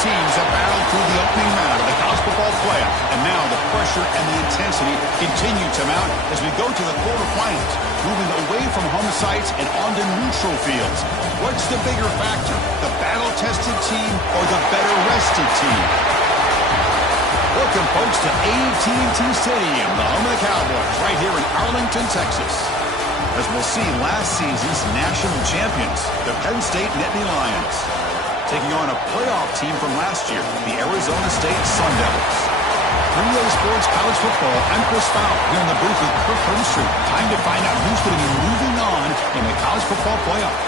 teams have battled through the opening round of the college football playoff, and now the pressure and the intensity continue to mount as we go to the quarterfinals, moving away from home sites and onto neutral fields. What's the bigger factor, the battle-tested team or the better-rested team? Welcome, folks, to AT&T Stadium, the home of the Cowboys, right here in Arlington, Texas. As we'll see, last season's national champions, the Penn State Nittany Lions, taking on a playoff team from last year, the Arizona State Sun Devils. 3A Sports College Football, I'm Chris Fowler, here in the booth with Kirk Herbstreit. Time to find out who's going to be moving on in the college football playoff.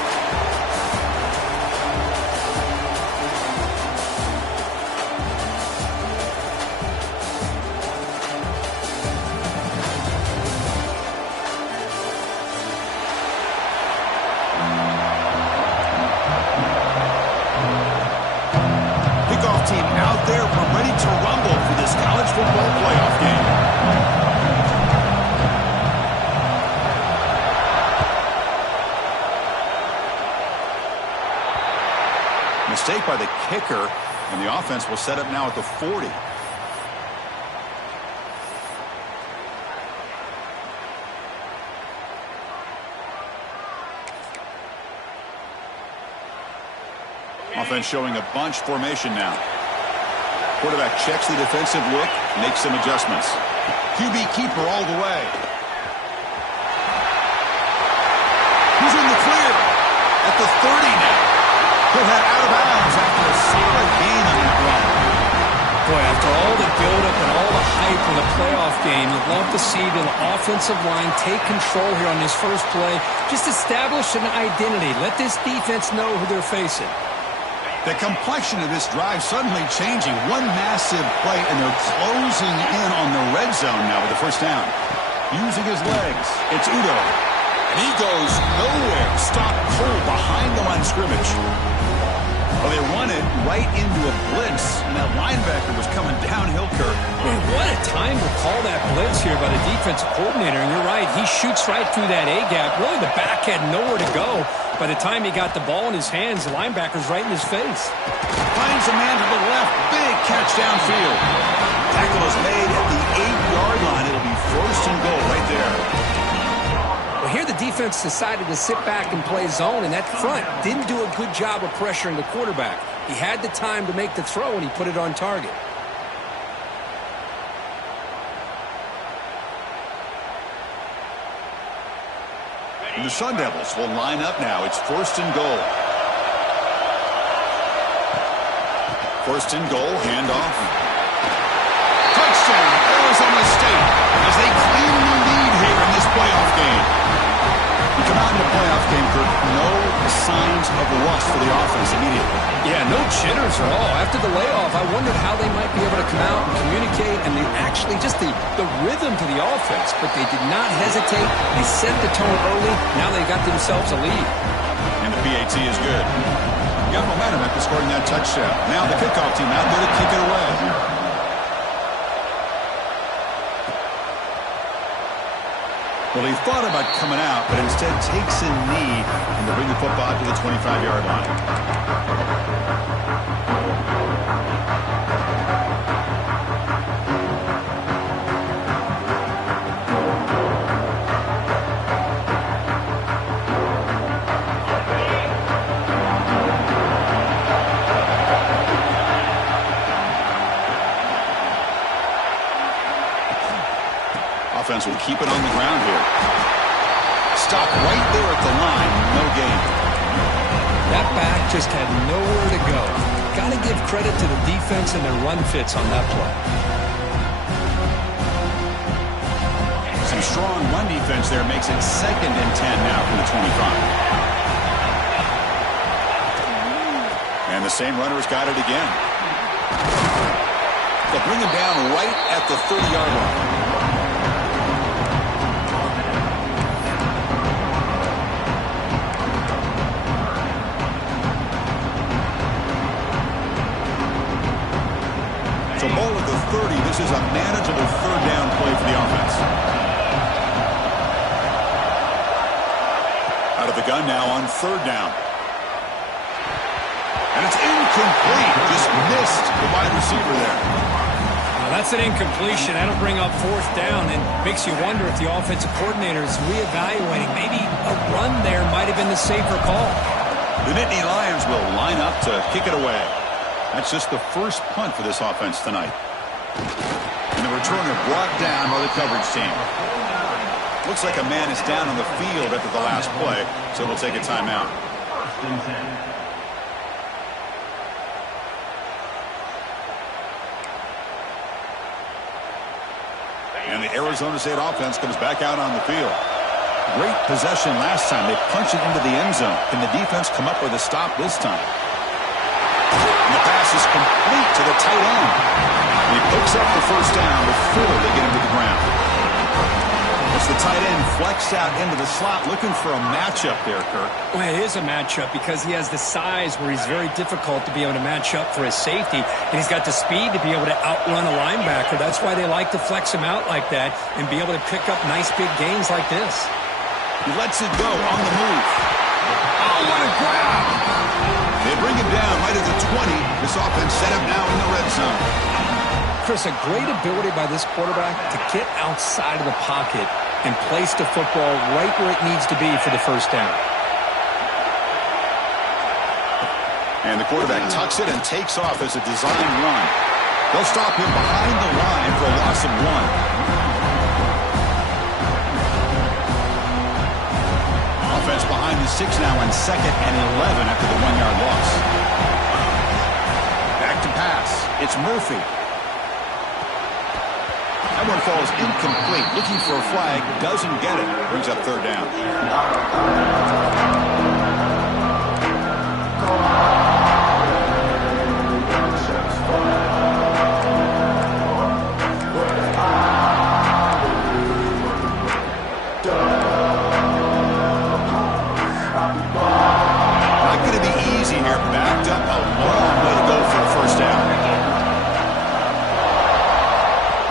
Team out there, we're ready to rumble for this college football playoff game. Mistake by the kicker, and the offense will set up now at the 40. Offense showing a bunch formation now. Quarterback checks the defensive look, makes some adjustments. QB keeper all the way. He's in the clear at the 30 now. He'll head out of bounds after a solid gain on that run. Boy, after all the buildup and all the hype in a playoff game, you'd love to see the offensive line take control here on this first play. Just establish an identity. Let this defense know who they're facing. The complexion of this drive suddenly changing. One massive play, and they're closing in on the red zone now with the first down. Using his legs, it's Udo. And he goes nowhere. Stopped cold behind the line of scrimmage. Well, they run it right into a blitz, and that linebacker was coming downhill, Kirk. Man, what a time to call that blitz here by the defensive coordinator. And you're right, he shoots right through that A-gap. Really, the back had nowhere to go. By the time he got the ball in his hands, the linebacker's right in his face. Finds a man to the left. Big catch downfield. Tackle is made at the 8-yard line. It'll be first and goal right there. Well, here the defense decided to sit back and play zone, and that front didn't do a good job of pressuring the quarterback. He had the time to make the throw, and he put it on target. And the Sun Devils will line up now. It's first and goal. First and goal, handoff. Touchdown, Arizona State, as they claim the lead here in this playoff game. You come out in the playoff game, Kirk, no signs of rust for the offense immediately. Yeah, no jitters at all. After the layoff, I wondered how they might be able to come out and communicate, and actually just the rhythm to the offense. But they did not hesitate. They set the tone early. Now they got themselves a lead. And the PAT is good. Got momentum after scoring that touchdown. Now the kickoff team out there to kick it away. Well, he thought about coming out, but instead takes a knee and to bring the football to the 25-yard line. Offense will keep it on the ground here. Stop right there at the line. No gain. That back just had nowhere to go. Got to give credit to the defense and their run fits on that play. Some strong run defense there makes it 2nd and 10 now from the 25. And the same runner's got it again. They'll bring him down right at the 30-yard line. So ball at the 30. This is a manageable third down play for the offense. Out of the gun now on third down. And it's incomplete. Just missed the wide receiver there. Now that's an incompletion. That'll bring up fourth down and makes you wonder if the offensive coordinator is reevaluating. Maybe a run there might have been the safer call. The Nittany Lions will line up to kick it away. That's just the first punt for this offense tonight. And the returner brought down by the coverage team. Looks like a man is down on the field after the last play, so we'll take a timeout. And the Arizona State offense comes back out on the field. Great possession last time. They punched it into the end zone. Can the defense come up with a stop this time? And the pass is complete to the tight end. And he picks up the first down before they get him to the ground. As the tight end flexed out into the slot, looking for a matchup there, Kirk. Well, it is a matchup because he has the size where he's very difficult to be able to match up for his safety, and he's got the speed to be able to outrun a linebacker. That's why they like to flex him out like that and be able to pick up nice big gains like this. He lets it go on the move. Oh, what a grab! They bring him down right at the 20. This offense set up now in the red zone. Chris, a great ability by this quarterback to get outside of the pocket and place the football right where it needs to be for the first down. And the quarterback tucks it and takes off as a design run. They'll stop him behind the line for a loss of 1. Offense behind the 6 now on 2nd and 11 after the 1-yard loss. Back to pass. It's Murphy. That one falls incomplete. Looking for a flag. Doesn't get it. Brings up third down. Not going to be easy here. Backed up a long way to go for a first down.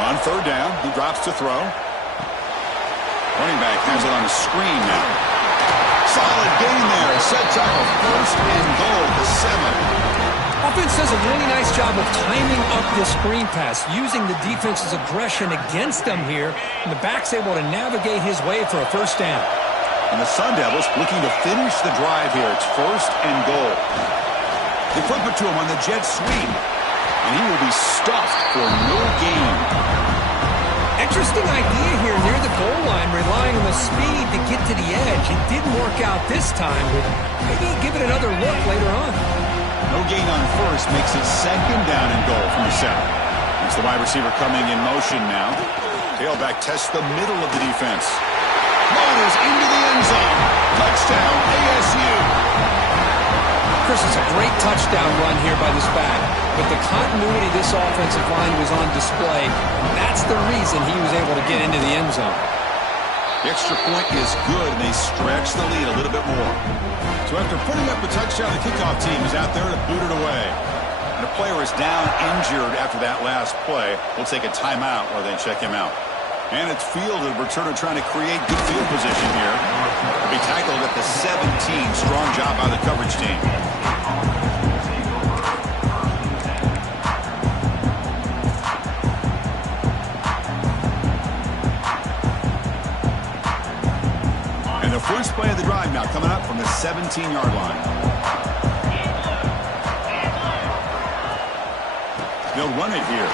On third down, he drops to throw. Running back has it on a screen now. Solid gain there. Sets up a first and goal at the 7. Offense does a really nice job of timing up the screen pass, using the defense's aggression against them here, and the back's able to navigate his way for a first down. And the Sun Devils looking to finish the drive here. It's first and goal. They flip it to him on the jet sweep, and he will be stuffed for no gain. Interesting idea here near the goal line, relying on the speed to get to the edge. It didn't work out this time, but maybe give it another look later on. No gain on first makes it second down and goal from the 7. It's the wide receiver coming in motion now. Tailback tests the middle of the defense. Ball is into the end zone. Touchdown, ASU. Chris, it's a great touchdown run here by this back, but the continuity of this offensive line was on display. That's the reason he was able to get into the end zone. The extra point is good, and they stretch the lead a little bit more. So after putting up a touchdown, the kickoff team is out there to boot it away. And the player is down injured after that last play. We'll take a timeout while they check him out. And it's fielded. Returner trying to create good field position here. He'll be tackled at the 17. Strong job by the coverage team. And the first play of the drive now coming up from the 17-yard line. They'll run it here.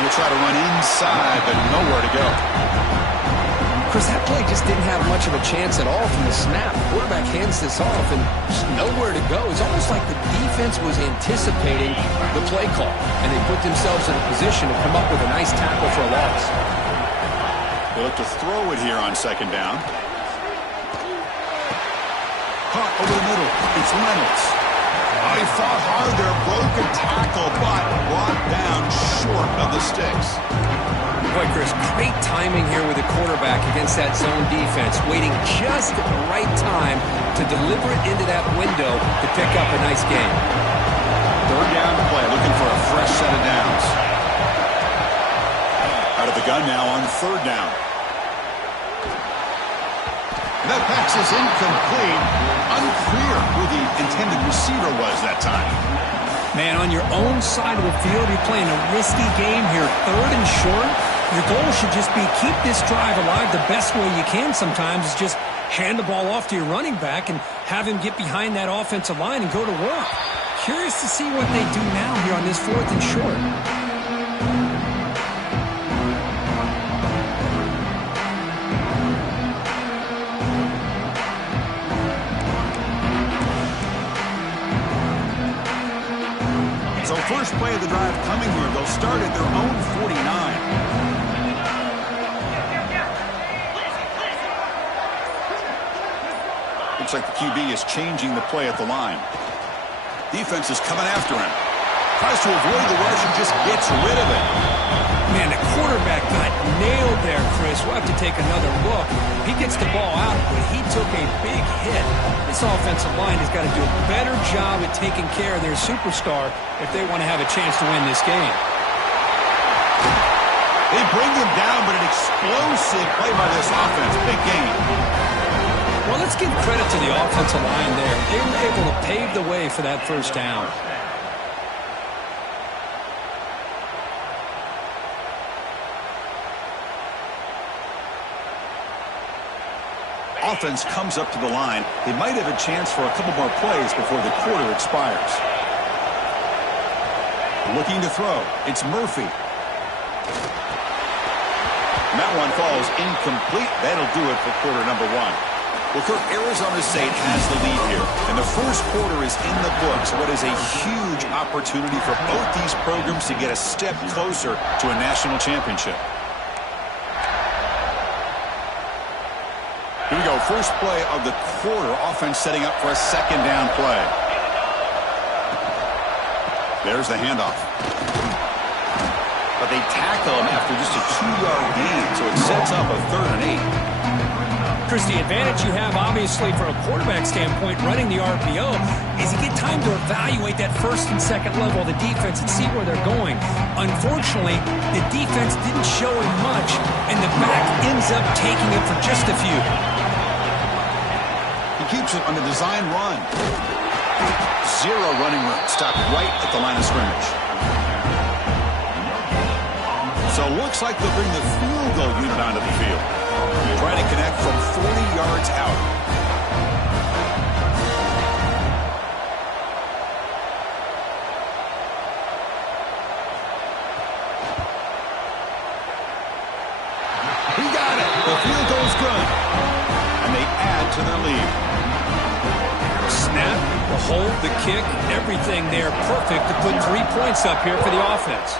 He'll try to run inside, but nowhere to go. Chris, that play just didn't have much of a chance at all from the snap. The quarterback hands this off and just nowhere to go. It's almost like the defense was anticipating the play call, and they put themselves in a position to come up with a nice tackle for a loss. They look to throw it here on second down. Caught over the middle. It's Reynolds. Oh, he fought hard there, broke a tackle, but brought down short of the sticks. Boy, Chris, great timing here with the quarterback against that zone defense, waiting just at the right time to deliver it into that window to pick up a nice gain. Third down play, looking for a fresh set of downs. Out of the gun now on third down. That pass is incomplete. Unclear who the intended receiver was that time. Man, on your own side of the field, you're playing a risky game here. 3rd and short. Your goal should just be keep this drive alive the best way you can sometimes is just hand the ball off to your running back and have him get behind that offensive line and go to work. Curious to see what they do now here on this 4th and short. So first play of the drive coming here. They'll start at their own 49. Looks like the QB is changing the play at the line. Defense is coming after him. Tries to avoid the rush and just gets rid of it. Man, the quarterback got nailed there, Chris. We'll have to take another look. He gets the ball out, but he took a big hit. This offensive line has got to do a better job at taking care of their superstar if they want to have a chance to win this game. They bring him down, but an explosive play by this offense. Big game. Well, let's give credit to the offensive line there. They were able to pave the way for that first down. Offense comes up to the line. They might have a chance for a couple more plays before the quarter expires. Looking to throw. It's Murphy. And that one falls incomplete. That'll do it for quarter number 1. Well, Kirk, Arizona State has the lead here, and the first quarter is in the books. What is a huge opportunity for both these programs to get a step closer to a national championship. Here we go, first play of the quarter. Offense setting up for a 2nd down play. There's the handoff. But they tackle him after just a 2-yard gain, so it sets up a 3rd and 8. Chris, the advantage you have, obviously, from a quarterback standpoint, running the RPO, is you get time to evaluate that 1st and 2nd level of the defense and see where they're going. Unfortunately, the defense didn't show him much, and the back ends up taking it for just a few. He keeps it on the design run. 0 running room. Stopped right at the line of scrimmage. So it looks like they'll bring the field goal unit onto the field. Trying to connect from 40 yards out. He got it. The field goal's good. And they add to their lead. Snap, the hold, the kick, everything there perfect to put 3 points up here for the offense.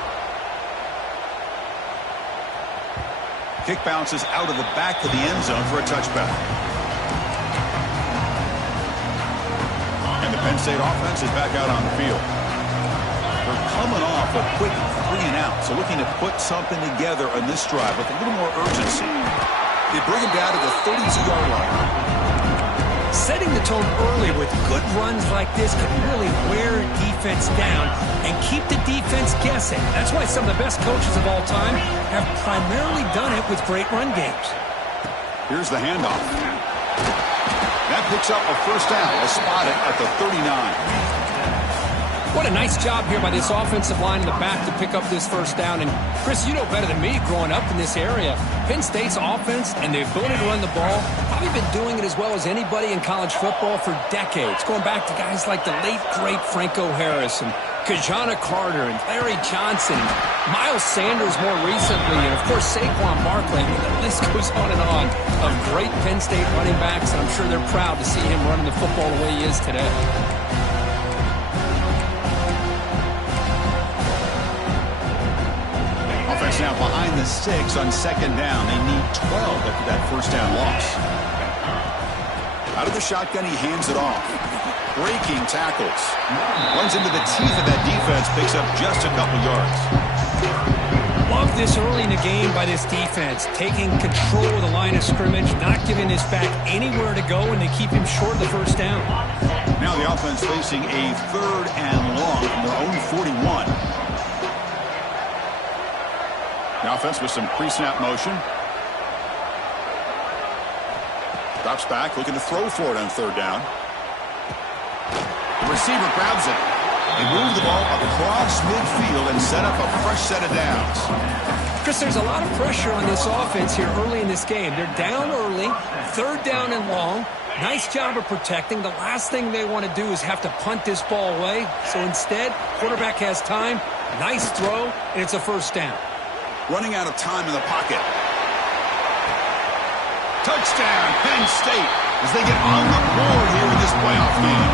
Kick bounces out of the back of the end zone for a touchback. And the Penn State offense is back out on the field. They're coming off a quick 3 and out, so looking to put something together on this drive with a little more urgency. They bring him down to the 32-yard line. Setting the tone early with good runs like this can really wear defense down and keep the defense guessing. That's why some of the best coaches of all time have primarily done it with great run games. Here's the handoff. That picks up a 1st down. They'll spot it at the 39. What a nice job here by this offensive line in the back to pick up this 1st down. And, Chris, you know better than me growing up in this area, Penn State's offense and the ability to run the ball, probably been doing it as well as anybody in college football for decades, going back to guys like the late, great Franco Harris and Kajana Carter and Larry Johnson, Miles Sanders more recently, and, of course, Saquon Barkley. I mean, the list goes on and on of great Penn State running backs, and I'm sure they're proud to see him running the football the way he is today. Now behind the 6 on 2nd down. They need 12 after that 1st down loss. Out of the shotgun, he hands it off. Breaking tackles. Runs into the teeth of that defense, picks up just a couple yards. Love this early in the game by this defense, taking control of the line of scrimmage, not giving this back anywhere to go, and they keep him short of the 1st down. Now the offense facing a 3rd and long from their own 41. The offense with some pre-snap motion. Drops back, looking to throw for it on third down. The receiver grabs it. They move the ball across midfield and set up a fresh set of downs. Chris, there's a lot of pressure on this offense here early in this game. They're down early, third down and long. Nice job of protecting. The last thing they want to do is have to punt this ball away. So instead, quarterback has time. Nice throw, and it's a first down. Running out of time in the pocket. Touchdown, Penn State, as they get on the board here in this playoff game.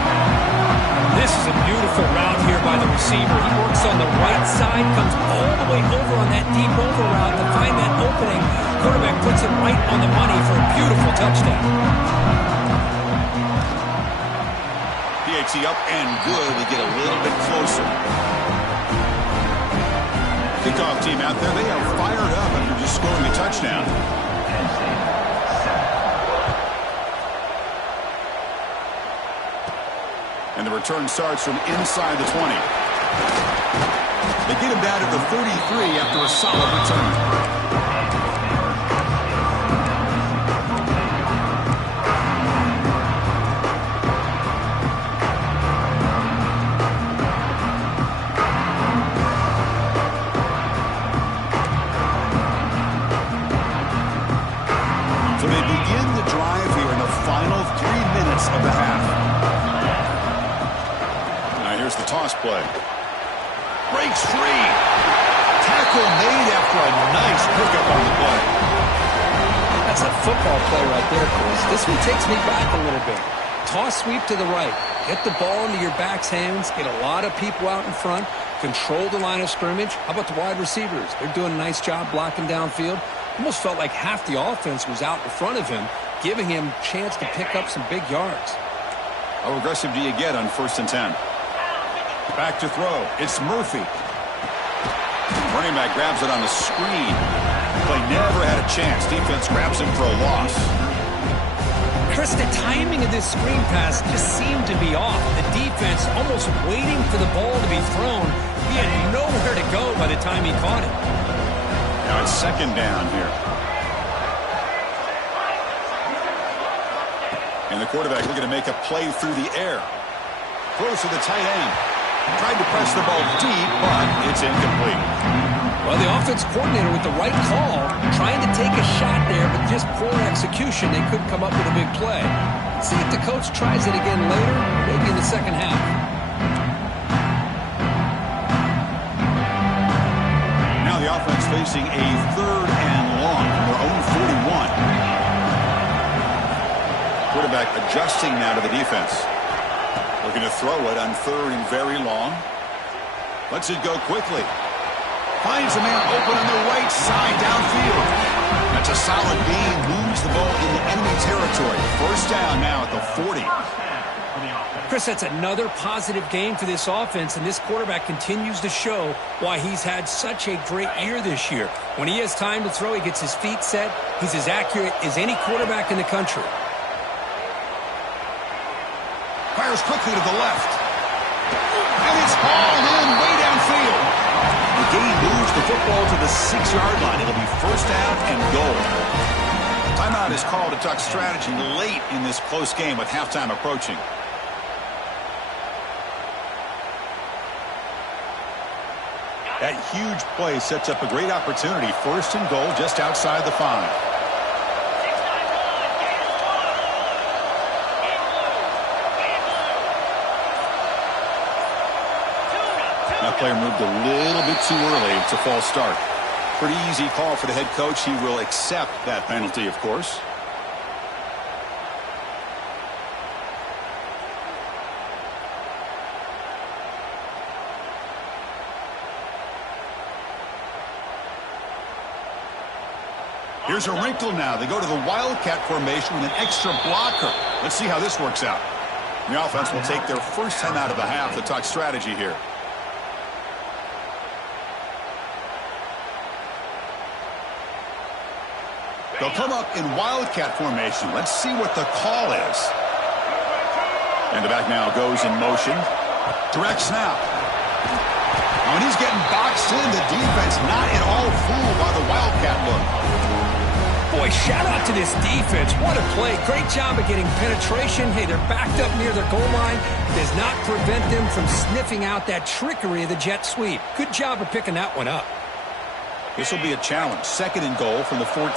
This is a beautiful route here by the receiver. He works on the right side, comes all the way over on that deep over route to find that opening. Quarterback puts it right on the money for a beautiful touchdown. PAT up and good. They get a little bit closer. Kickoff team out there, they are fired up after just scoring a touchdown. And the return starts from inside the 20. They get him down to the 33 after a solid return. So they begin the drive here in the final 3 minutes of the half. Here's the toss play. Breaks free. Tackle made after a nice pickup on the play. That's a football play right there, Chris. This one takes me back a little bit. Toss sweep to the right. Get the ball into your back's hands. Get a lot of people out in front. Control the line of scrimmage. How about the wide receivers? They're doing a nice job blocking downfield. Almost felt like half the offense was out in front of him, giving him a chance to pick up some big yards. How aggressive do you get on 1st and 10? Back to throw. It's Murphy. Running back grabs it on the screen. Play never had a chance. Defense grabs him for a loss. Chris, the timing of this screen pass just seemed to be off. The defense almost waiting for the ball to be thrown. He had nowhere to go by the time he caught it. Now it's second down here. And the quarterback looking to make a play through the air. Throws to the tight end. Tried to press the ball deep, but it's incomplete. Well, the offense coordinator with the right call, trying to take a shot there, but just poor execution. They couldn't come up with a big play. Let's see if the coach tries it again later, maybe in the second half. Now the offense facing a third and long from their own 41. Quarterback adjusting now to the defense. Looking to throw it on third and very long. Lets it go quickly. Finds a man open on the right side downfield. That's a solid gain. Moves the ball into enemy territory. First down now at the 40. Chris, that's another positive game for this offense, and this quarterback continues to show why he's had such a great year this year. When he has time to throw, he gets his feet set. He's as accurate as any quarterback in the country. Fires quickly to the left. And it's hauled in way downfield. The gain moves the football to the 6-yard line. It'll be first down and goal. Timeout is called to talk strategy late in this close game with halftime approaching. That huge play sets up a great opportunity. First and goal just outside the 5. That player moved a little bit too early. It's a false start. Pretty easy call for the head coach. He will accept that penalty, of course. Here's a wrinkle now. They go to the Wildcat formation with an extra blocker. Let's see how this works out. The offense will take their first time out of the half to talk strategy here. They'll come up in Wildcat formation. Let's see what the call is. And the back now goes in motion. Direct snap. When he's getting boxed in, the defense not at all fooled by the Wildcat look. Boy, shout out to this defense. What a play. Great job of getting penetration. Hey, they're backed up near their goal line. Does not prevent them from sniffing out that trickery of the jet sweep. Good job of picking that one up. This will be a challenge. 2nd and goal from the 14.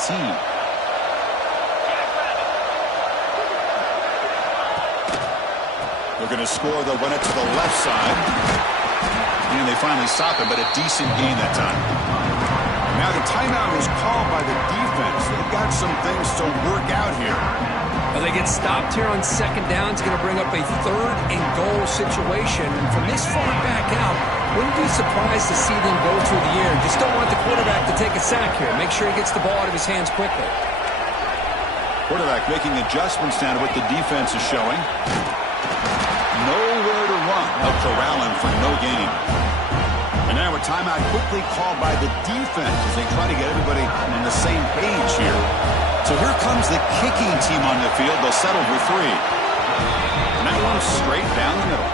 They're going to score. They'll run it to the left side. And they finally stop it, but a decent gain that time. Now the timeout is called by the defense. They've got some things to work out here. Well, they get stopped here on 2nd down. It's going to bring up a 3rd and goal situation. And from this far back out, wouldn't be surprised to see them go through the air. Just don't want the quarterback to take a sack here. Make sure he gets the ball out of his hands quickly. Quarterback making adjustments now to what the defense is showing. Nowhere to run. They'll corral him for no gain. And now a timeout quickly called by the defense as they try to get everybody on the same page here. So here comes the kicking team on the field. They'll settle for 3. And that one's straight down the middle.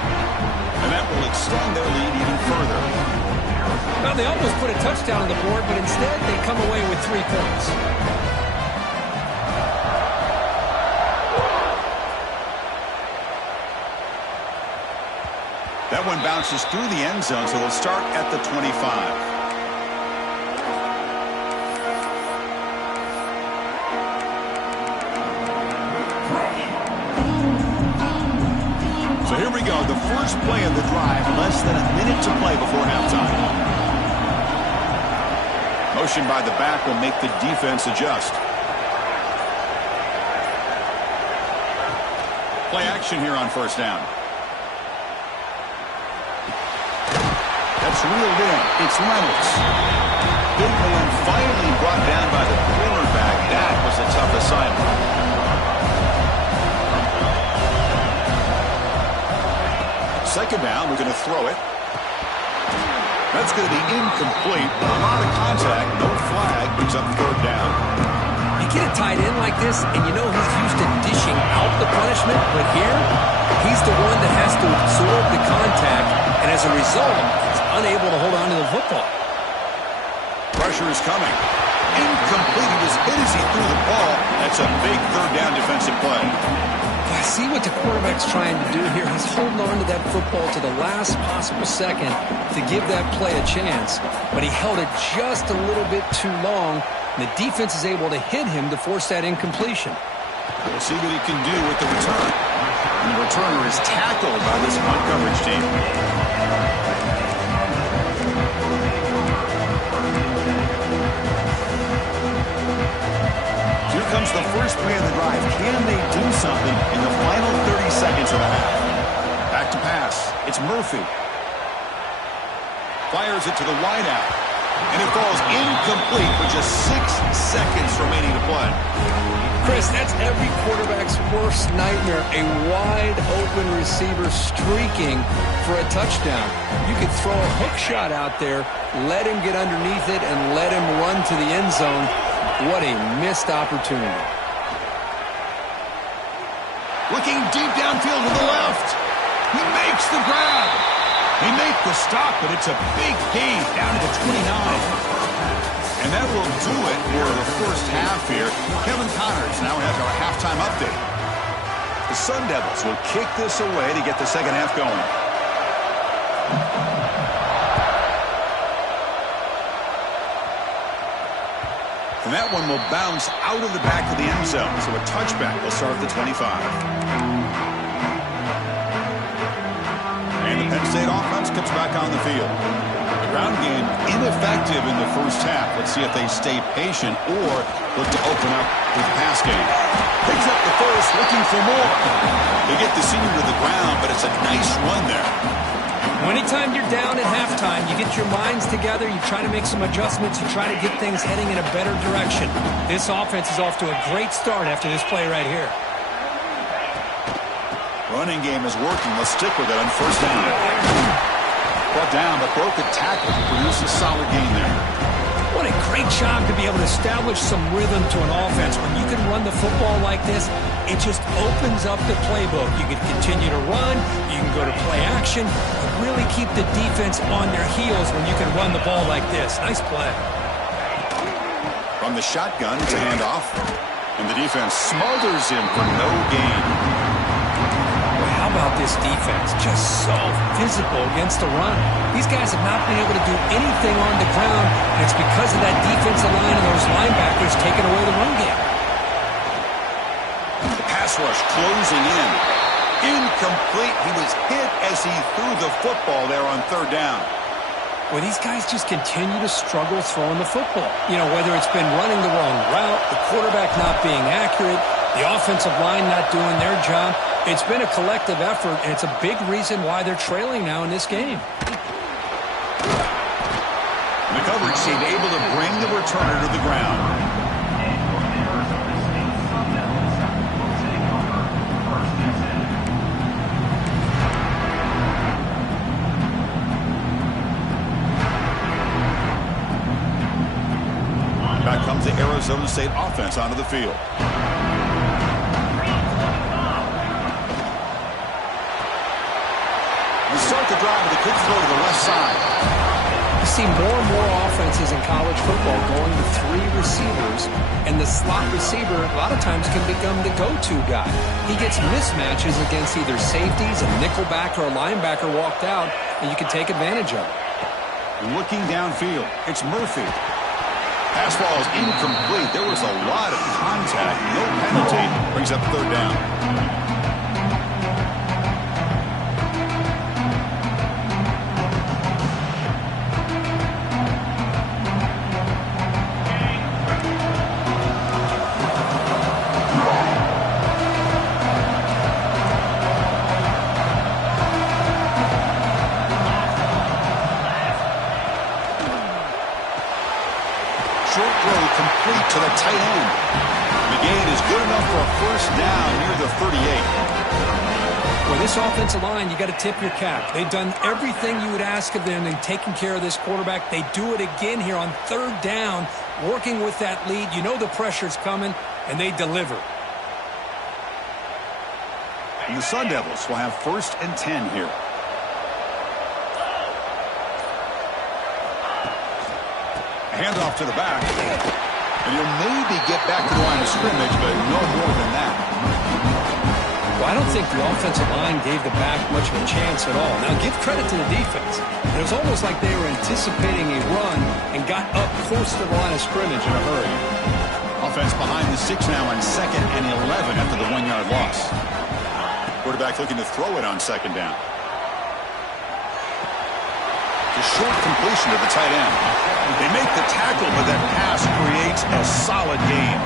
And that will extend their lead even further. Well, they almost put a touchdown on the board, but instead they come away with 3 points. That one bounces through the end zone, so they'll start at the 25. So here we go, the first play of the drive, less than a minute to play before halftime. Motion by the back will make the defense adjust. Play action here on 1st down. That's reeled in. It's Reynolds. Big man finally brought down by the cornerback. That was a tough assignment. Second down, we're going to throw it. That's going to be incomplete. A lot of contact, no flag, brings up 3rd down. You get a tight end like this, and you know he's used to dishing out the punishment, but here, he's the one that has to absorb the contact, and as a result, he's unable to hold on to the football. Pressure is coming. Incomplete. He was hit as he threw the ball. That's a big 3rd down defensive play. I see what the quarterback's trying to do here. He's holding on to that football to the last possible second to give that play a chance, but he held it just a little bit too long. The defense is able to hit him to force that incompletion. We'll see what he can do with the return. And the returner is tackled by this punt coverage team. Here comes the first play of the drive. Can they do something in the final 30 seconds of the half? Back to pass. It's Murphy. Fires it to the wideout. And it falls incomplete with just 6 seconds remaining to play. Chris, that's every quarterback's worst nightmare. A wide-open receiver streaking for a touchdown. You could throw a hook shot out there, let him get underneath it, and let him run to the end zone. What a missed opportunity. Looking deep downfield to the left. He makes the grab. They make the stop, but it's a big gain down to the 29. And that will do it for the first half here. Kevin Connors now has our halftime update. The Sun Devils will kick this away to get the second half going. And that one will bounce out of the back of the end zone. So a touchback will start at the 25. And the Penn State offense comes back on the field. The ground game ineffective in the first half. Let's see if they stay patient or look to open up with the pass game. Picks up the first, looking for more. They get the senior to the ground, but it's a nice run there. Anytime you're down at halftime, you get your minds together, you try to make some adjustments, you try to get things heading in a better direction. This offense is off to a great start after this play right here. Running game is working. Let's stick with it on first down. Brought down, but broke a tackle to produce a solid gain there. What a great job to be able to establish some rhythm to an offense. When you can run the football like this, it just opens up the playbook. You can continue to run, you can go to play action, and really keep the defense on their heels when you can run the ball like this. Nice play. From the shotgun, it's a handoff. And the defense smothers him for no gain. Well, how about this defense? Just so physical against the run. These guys have not been able to do anything on the ground, and it's because of that defensive line and those linebackers taking away the run game. The pass rush closing in. Incomplete. He was hit as he threw the football there on third down. Well, these guys just continue to struggle throwing the football. You know, whether it's been running the wrong route, the quarterback not being accurate, the offensive line not doing their job. It's been a collective effort, and it's a big reason why they're trailing now in this game. The coverage team able to bring the returner to the ground. Back comes the Arizona State offense onto the field. You start the drive with a quick throw to the left side. You see more and more offenses in college football going to 3 receivers, and the slot receiver a lot of times can become the go-to guy. He gets mismatches against either safeties, a nickelback, or a linebacker walked out, and you can take advantage of it. Looking downfield, it's Murphy. Pass ball is incomplete. There was a lot of contact. No penalty. Brings up third down. Complete to the tight end. The gain is good enough for a first down near the 38. Well, this offensive line, you got to tip your cap. They've done everything you would ask of them in taking care of this quarterback. They do it again here on third down, working with that lead. You know the pressure's coming, and they deliver. And the Sun Devils will have 1st and 10 here. Handoff to the back. And he'll maybe get back to the line of scrimmage, but no more than that. Well, I don't think the offensive line gave the back much of a chance at all. Now, give credit to the defense. It was almost like they were anticipating a run and got up close to the line of scrimmage in a hurry. Offense behind the 6 now on 2nd and 11 after the 1-yard loss. Quarterback looking to throw it on 2nd down. The short completion to the tight end. They make the tackle, but that pass creates a solid gain.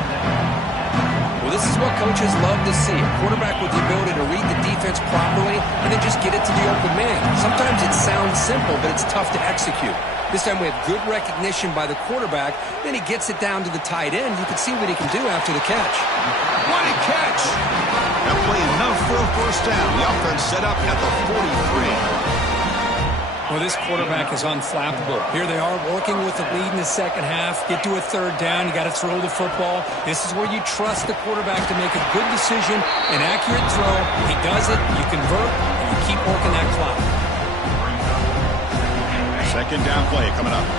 Well, this is what coaches love to see. A quarterback with the ability to read the defense properly and then just get it to the open man. Sometimes it sounds simple, but it's tough to execute. This time we have good recognition by the quarterback. Then he gets it down to the tight end. You can see what he can do after the catch. What a catch! That play enough for a first down. The offense set up at the 43. Well, this quarterback is unflappable. Here they are working with the lead in the second half. Get to a third down. You got to throw the football. This is where you trust the quarterback to make a good decision, an accurate throw. He does it, you convert, and you keep working that clock. 2nd down play coming up.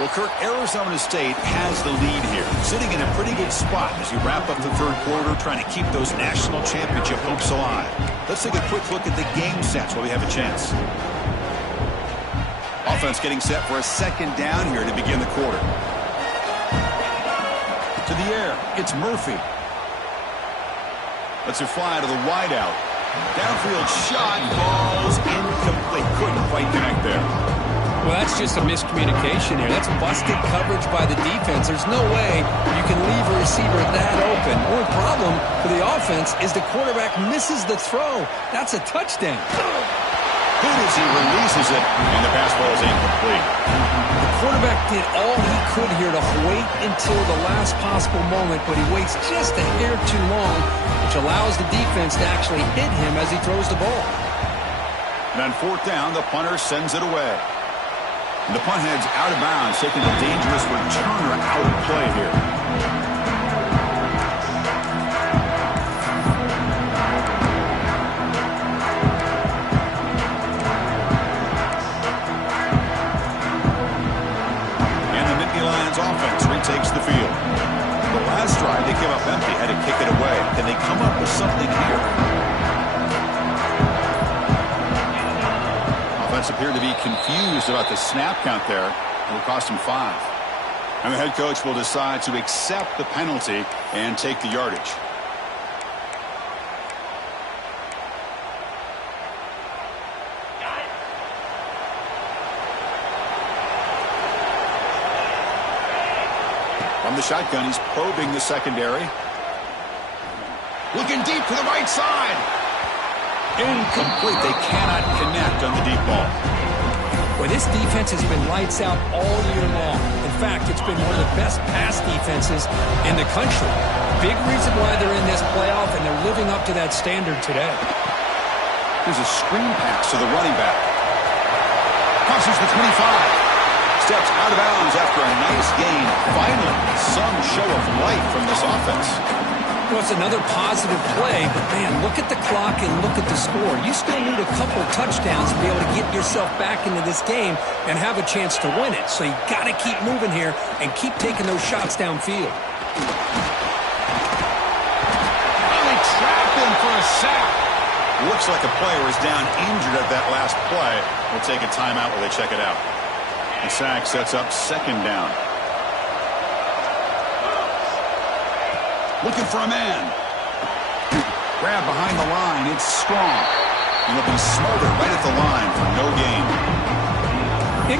Well, Kirk, Arizona State has the lead here, sitting in a pretty good spot as you wrap up the 3rd quarter, trying to keep those national championship hopes alive. Let's take a quick look at the game stats while we have a chance. Offense getting set for a 2nd down here to begin the quarter. To the air, it's Murphy. Lets it fly to the wideout. Downfield shot, balls incomplete. Couldn't quite connect there. Well, that's just a miscommunication here. That's busted coverage by the defense. There's no way you can leave a receiver that open. One problem for the offense is the quarterback misses the throw. That's a touchdown. Good as he releases it, and the pass ball is incomplete. The quarterback did all he could here to wait until the last possible moment, but he waits just a hair too long, which allows the defense to actually hit him as he throws the ball. And on 4th down, the punter sends it away. And the punt heads out of bounds, taking a dangerous returner out of play here. Lions offense retakes the field. The last drive they came up empty, had to kick it away. Can they come up with something here? Offense appeared to be confused about the snap count there. It will cost him 5. And the head coach will decide to accept the penalty and take the yardage. From the shotgun, he's probing the secondary. Looking deep to the right side. Incomplete. They cannot connect on the deep ball. Well, this defense has been lights out all year long. In fact, it's been one of the best pass defenses in the country. Big reason why they're in this playoff, and they're living up to that standard today. There's a screen pass to the running back. Crosses the 25. Steps out of bounds after a nice gain. Finally, some show of life from this offense. Well, it's another positive play, but man, look at the clock and look at the score. You still need a couple touchdowns to be able to get yourself back into this game and have a chance to win it. So you got to keep moving here and keep taking those shots downfield. Oh, they trapped him for a sack. Looks like a player is down injured at that last play. We'll take a timeout while they check it out. The sack sets up second down. Looking for a man. Grab behind the line. It's strong. And it'll be smothered right at the line for no gain.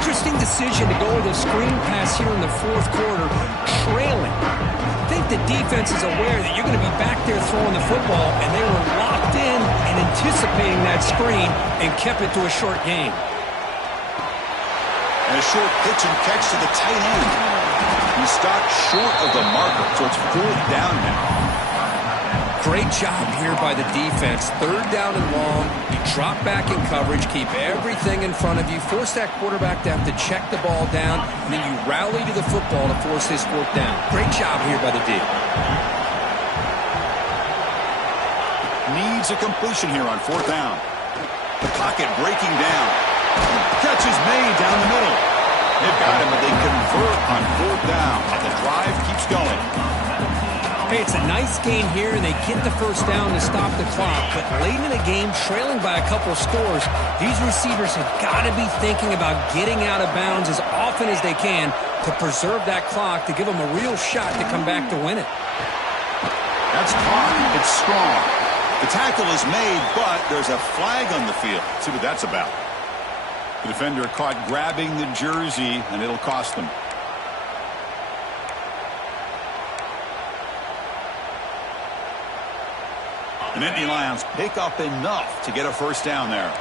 Interesting decision to go with a screen pass here in the fourth quarter, trailing. I think the defense is aware that you're going to be back there throwing the football, and they were locked in and anticipating that screen and kept it to a short gain. And a short pitch and catch to the tight end. He stopped short of the marker, so it's fourth down now. Great job here by the defense. Third down and long. You drop back in coverage, keep everything in front of you, force that quarterback to have to check the ball down, and then you rally to the football to force this fourth down. Great job here by the D. Needs a completion here on fourth down. The pocket breaking down. Catch is made down the middle. They've got him, but they convert on fourth down. The drive keeps going. Hey, it's a nice gain here, and they get the first down to stop the clock. But late in the game, trailing by a couple scores, these receivers have got to be thinking about getting out of bounds as often as they can to preserve that clock, to give them a real shot to come back to win it. That's caught. It's strong. The tackle is made, but there's a flag on the field. Let's see what that's about. The defender caught grabbing the jersey, and it'll cost them. The Nittany Lions pick up enough to get a first down there.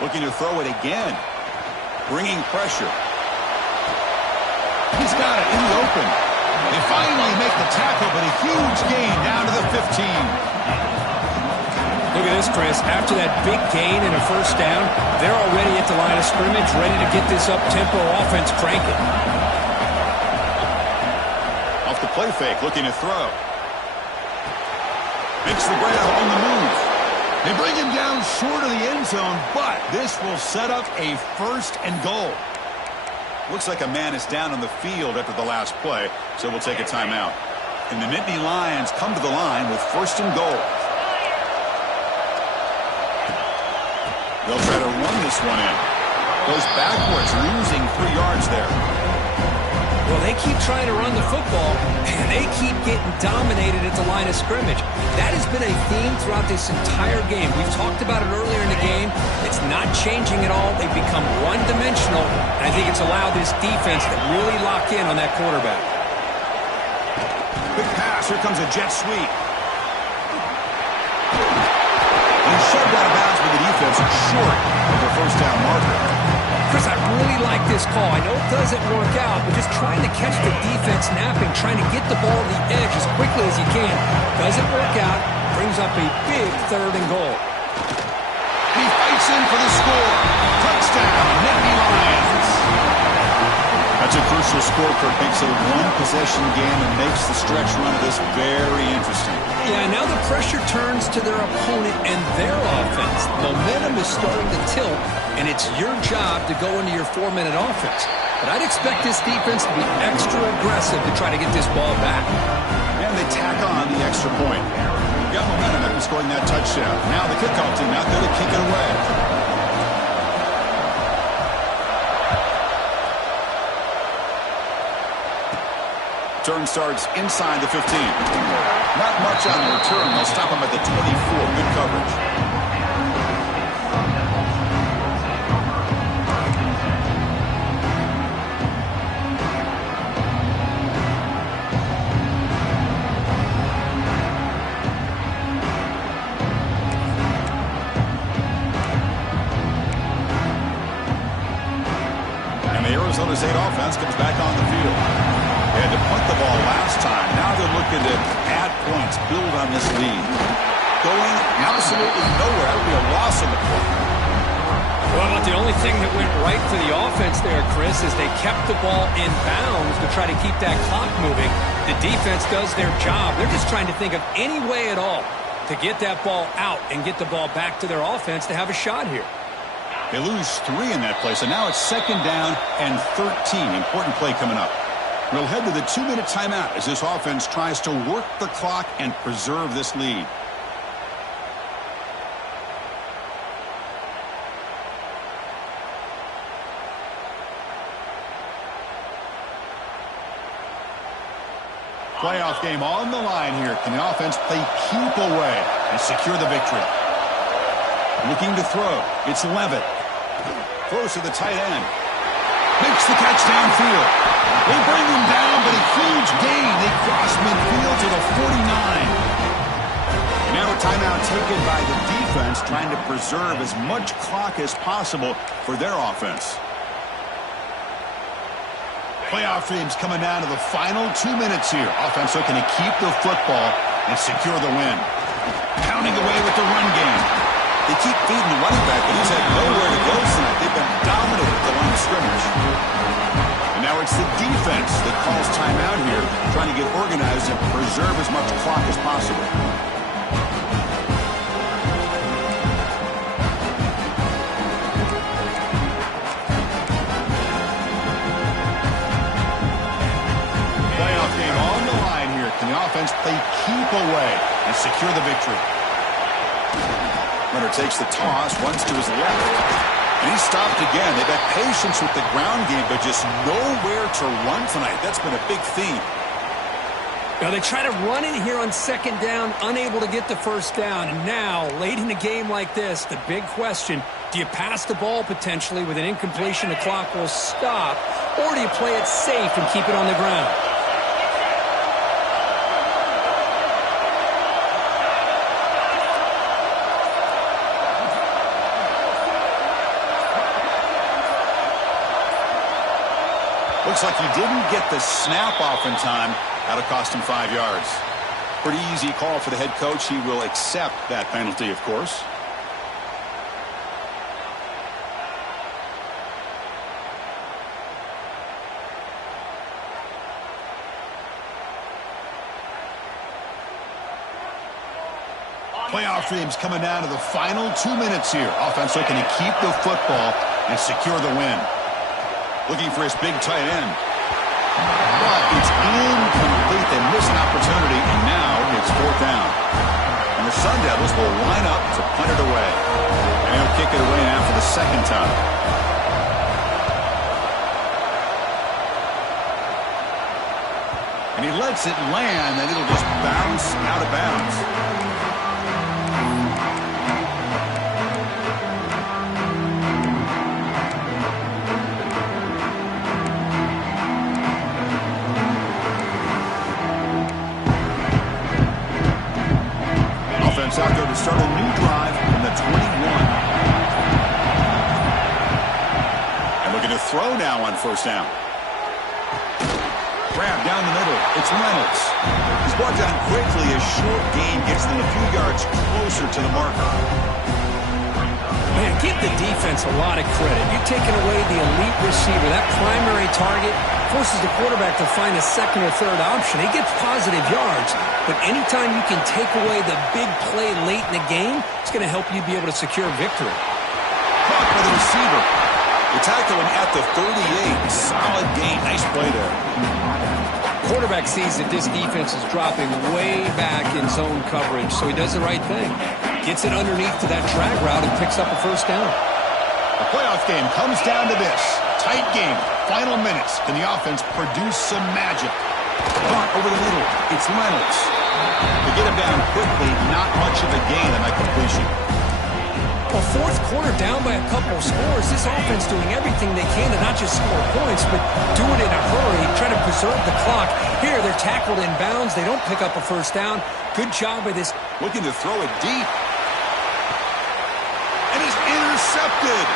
Looking to throw it again. Bringing pressure. He's got it in the open. They finally make the tackle, but a huge gain down to the 15. Look at this, Chris. After that big gain and a first down, they're already at the line of scrimmage, ready to get this up-tempo offense cranking. Off the play fake, looking to throw. Makes the grab on the move. They bring him down short of the end zone, but this will set up a first and goal. Looks like a man is down on the field after the last play, so we'll take a timeout. And the Nittany Lions come to the line with first and goal. They'll try to run this one in. Goes backwards, losing 3 yards there. Well, they keep trying to run the football, and they keep getting dominated at the line of scrimmage. That has been a theme throughout this entire game. We've talked about it earlier in the game. It's not changing at all. They've become one-dimensional, and I think it's allowed this defense to really lock in on that quarterback. Big pass. Here comes a jet sweep. And he's shoved out of bounds with the defense short of the first down marker. Chris, I really like this call. I know it doesn't work out, but just trying to catch the defense napping, trying to get the ball to the edge as quickly as you can. Doesn't work out. Brings up a big third and goal. He fights in for the score. Touchdown, Nittany Lions. A That's a crucial score, Kirk. Makes it a one-possession game and makes the stretch run of this very interesting. Yeah, now the pressure turns to their opponent and their offense. Momentum is starting to tilt, and it's your job to go into your 4-minute offense. But I'd expect this defense to be extra aggressive to try to get this ball back. And they tack on the extra point. Got momentum after scoring that touchdown. Now the kickoff team out there to kick it away. Turn starts inside the 15. Not much on the return. They'll stop him at the 24. Good coverage. And the Arizona State offense comes back on the field. They had to punt the ball last time. Now they're looking to add points, build on this lead. Going absolutely nowhere. That would be a loss on the play. Well, the only thing that went right for the offense there, Chris, is they kept the ball in bounds to try to keep that clock moving. The defense does their job. They're just trying to think of any way at all to get that ball out and get the ball back to their offense to have a shot here. They lose 3 in that play, so now it's 2nd down and 13. Important play coming up. We'll head to the 2-minute timeout as this offense tries to work the clock and preserve this lead. Playoff game on the line here. Can the offense play keep away and secure the victory? Looking to throw. It's Levitt. Throws to the tight end. Makes the catch downfield. They bring him down, but a huge gain. They cross midfield to the 49. And now a timeout taken by the defense, trying to preserve as much clock as possible for their offense. Playoff teams coming down to the final 2 minutes here. Offense looking to keep the football and secure the win. Pounding away with the run game. They keep feeding the running back, but he's had nowhere to go tonight. They've been dominant at the line of scrimmage. And now it's the defense that calls timeout here, trying to get organized and preserve as much clock as possible. Playoff game on the line here. Can the offense play keep away and secure the victory? Runner takes the toss, runs to his left. And he's stopped again. They've had patience with the ground game, but just nowhere to run tonight. That's been a big theme. Now, they try to run it here on 2nd down, unable to get the 1st down. And now, late in a game like this, the big question, do you pass the ball potentially with an incompletion, the clock will stop, or do you play it safe and keep it on the ground? Looks like he didn't get the snap off in time. That'll cost him 5 yards. Pretty easy call for the head coach. He will accept that penalty, of course. Playoff dreams coming down to the final 2 minutes here. Offense looking to keep the football and secure the win. Looking for his big tight end. But it's incomplete. They miss an opportunity, and now it's 4th down. And the Sun Devils will line up to punt it away. And he'll kick it away now for the 2nd time. And he lets it land, and it'll just bounce out of bounds. Out there to start a new drive from the 21. And looking to throw now on 1st down. Grab down the middle. It's Reynolds. He's brought down quickly. A short gain gets them a few yards closer to the marker. Man, give the defense a lot of credit. You're taking away the elite receiver, that primary target. forces the quarterback to find a second or third option. He gets positive yards, but anytime you can take away the big play late in the game, it's going to help you be able to secure victory. Caught by the receiver. They tackle him at the 38. Solid gain. Nice play there. Quarterback sees that this defense is dropping way back in zone coverage, so he does the right thing. Gets it underneath to that drag route and picks up a first down. The playoff game comes down to this. Tight game. Final minutes. Can the offense produce some magic? Caught over the middle. It's Reynolds. To get him down quickly, not much of a gain on that completion. Well, fourth quarter down by a couple of scores. This offense doing everything they can to not just score points, but do it in a hurry, try to preserve the clock. Here, they're tackled in bounds. They don't pick up a first down. Good job by this. Looking to throw it deep. And he's intercepted.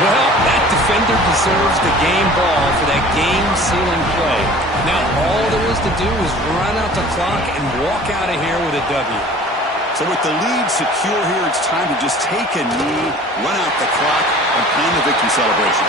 Well, that defender deserves the game ball for that game-sealing play. Now, all there is to do is run out the clock and walk out of here with a W. So with the lead secure here, it's time to just take a knee, run out the clock, and plan the victory celebration.